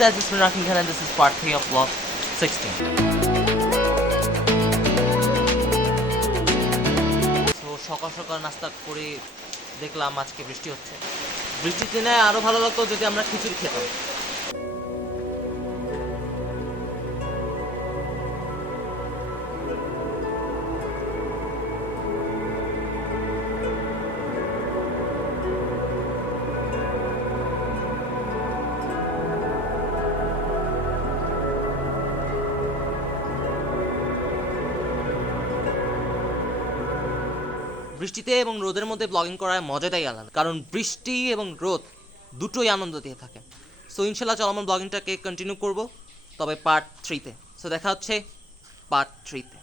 guys, it's been Rakin Khan and this is part 3 of vlog 16. So সকাল সকাল নাস্তা করে দেখলাম আজকে বৃষ্টি হচ্ছে। বৃষ্টির দিনে আরো ভালো লাগতো যদি আমরা খিচুড়ি খেতাম। বৃষ্টিতে এবং রোদের মধ্যে ব্লগিং করার মজাটাই আলাদা, কারণ বৃষ্টি এবং রোদ দুটোই আনন্দ দিয়ে থাকে। সো ইনশাল্লাহ চলমান ব্লগিংটাকে কন্টিনিউ করব, তবে পার্ট 3-তে। সো দেখা হচ্ছে পার্ট 3-তে।